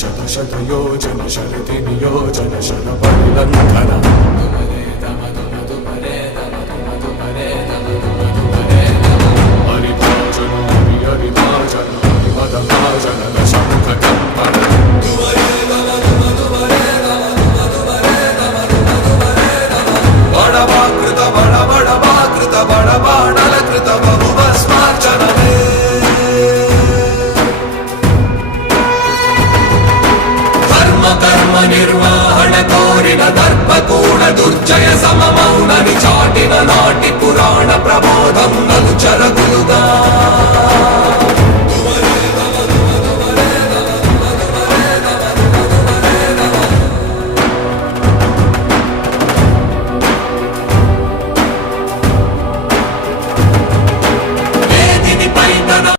శత శతయోజన శరతి నియోజన శరపరిలంఘన హరిభాజన హరిభాజన హరిమదభాజన దశముఖ కంపన బడవాకృత బడబడవాకృత బడబాణలకృత బహుభస్మార్చనమే కర్మ నిర్వహణ కోరిన దర్పకూడ దుర్జయ సమమౌనని చాటిన నాటి పురాణ ప్రబోధం నలు చరగులుగా